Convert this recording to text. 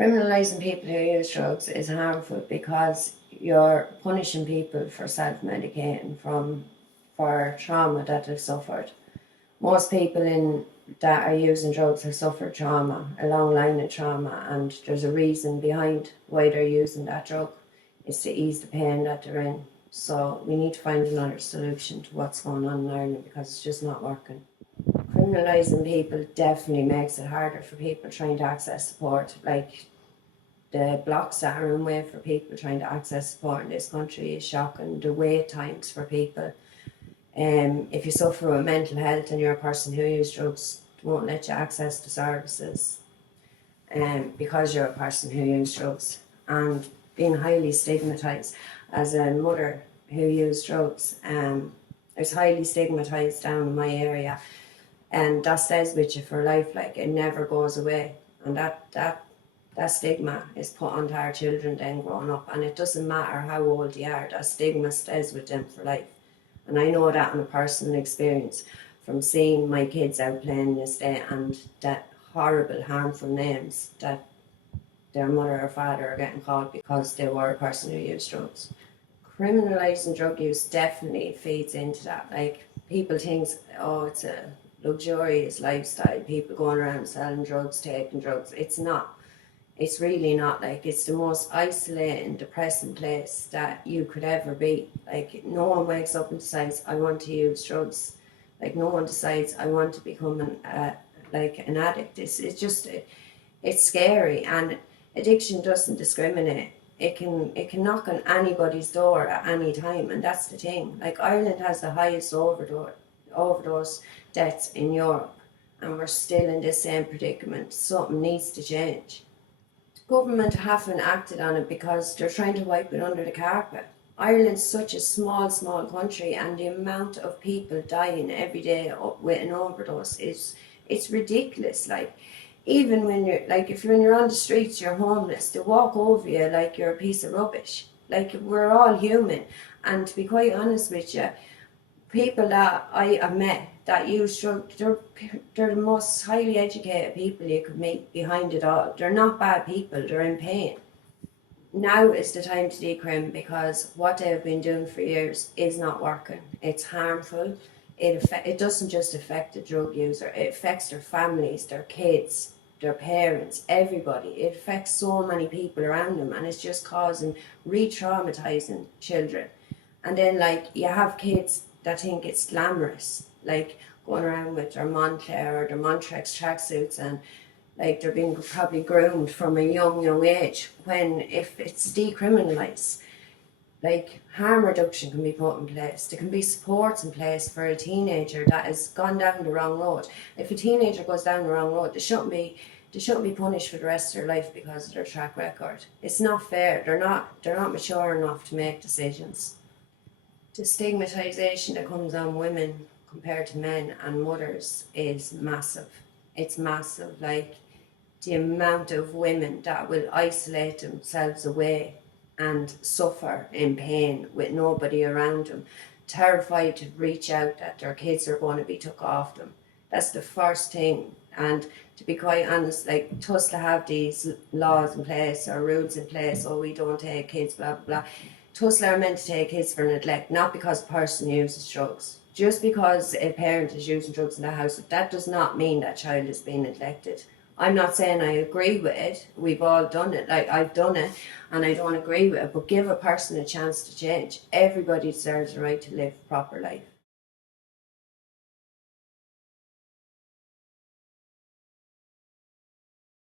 Criminalising people who use drugs is harmful because you're punishing people for self-medicating for trauma that they've suffered. Most people that are using drugs have suffered trauma, a long line of trauma, and there's a reason behind why they're using that drug. It's to ease the pain that they're in. So we need to find another solution to what's going on in Ireland because it's just not working. Criminalising people definitely makes it harder for people trying to access support. Like, the blocks that are in way for people trying to access support in this country is shocking. The wait times for people. If you suffer with mental health and you're a person who uses drugs, they won't let you access the services because you're a person who uses drugs. And being highly stigmatised as a mother who used drugs, it's highly stigmatised down in my area, and that stays with you for life. Like, it never goes away, and that stigma is put onto our children then growing up, and it doesn't matter how old you are, that stigma stays with them for life. And I know that on a personal experience from seeing my kids out playing this day, and that horrible, harmful names that their mother or father are getting called because they were a person who used drugs. Criminalising drug use definitely feeds into that. Like, people think, oh, it's a luxurious lifestyle, people going around selling drugs, taking drugs. It's not. It's really not. Like, it's the most isolating, depressing place that you could ever be. Like, no one wakes up and decides, I want to use drugs. Like, no one decides, I want to become an addict. It's scary, and addiction doesn't discriminate. It can knock on anybody's door at any time, and that's the thing. Like, Ireland has the highest overdose deaths in Europe, and we're still in the same predicament. Something needs to change. Government haven't acted on it because they're trying to wipe it under the carpet. Ireland's such a small country, and the amount of people dying every day with an overdose it's ridiculous. Like, even when if you're on the streets, you're homeless, they walk over you like you're a piece of rubbish. Like, we're all human, and to be quite honest with you, people that I have met that use drugs, they're the most highly educated people you could meet behind it all. They're not bad people, they're in pain. Now is the time to decrim, because what they've been doing for years is not working. It's harmful. It doesn't just affect the drug user, it affects their families, their kids, their parents, everybody. It affects so many people around them, and it's just causing re-traumatizing children. And then, like, you have kids that think it's glamorous, like going around with their Moncler or their Montrex tracksuits, and like they're being probably groomed from a young age, when if it's decriminalised, like, harm reduction can be put in place. There can be supports in place for a teenager that has gone down the wrong road. If a teenager goes down the wrong road, they shouldn't be punished for the rest of their life because of their track record. It's not fair. They're not mature enough to make decisions. The stigmatisation that comes on women compared to men and mothers is massive. It's massive. Like, the amount of women that will isolate themselves away and suffer in pain with nobody around them, terrified to reach out that their kids are going to be took off them. That's the first thing. And to be quite honest, like, to us to have these laws in place or rules in place, oh, we don't take kids, blah, blah, blah. TUSLA are meant to take kids for neglect, not because a person uses drugs. Just because a parent is using drugs in the house, that does not mean that child is being neglected. I'm not saying I agree with it. We've all done it. Like, I've done it, and I don't agree with it. But give a person a chance to change. Everybody deserves the right to live a proper life.